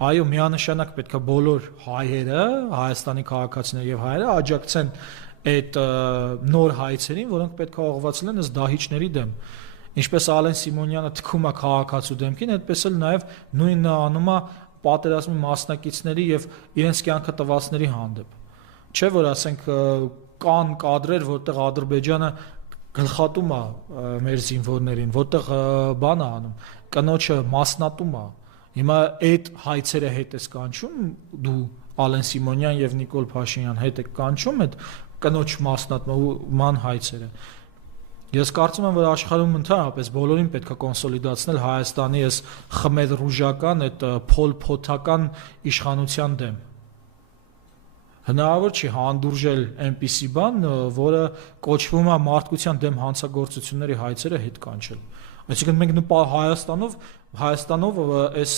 Այո, միանշանակ պետք է բոլոր հայերը, Հայաստանի քաղաքացիները եւ հայերը աջակցեն այդ նոր հայցերին, որոնք պետք է ուղղվածել են ըստ դահիճների դեմ։ Ինչպես Ալեն Սիմոնյանը թքում է քաղաքացու դեմքին, այդպես էլ նաեւ նույնը անում է պատերազմի մասնակիցների եւ իրենց կյանքը տվածների հանդեպ։ Չէ՞ որ ասենք կան կադրեր, որտեղ Ադրբեջանը գլխատում է մեր զինվորներին, որտեղ բան է անում, կնոջը մասնատում է։ Հիմա այդ հայցերը հետ է կանչում, դու Ալեն Սիմոնյան եւ Նիկոլ Փաշինյան հետ եք կանչում այդ կնոջ մասնատման հայցերը։ Ես կարծում եմ, որ աշխարհում ընդհանրապես բոլորին պետք է կոնսոլիդացնել Հայաստանի այս խմել ռուժական, այդ փոլփոթական իշխանության դեմ։ Հնարավոր չի հանդուրժել այնպիսի բան, որը կոչվում է մարդկության դեմ հանցագործությունների հայցերը հետ կանչել։ Այսինքն մենք Հայաստանով այս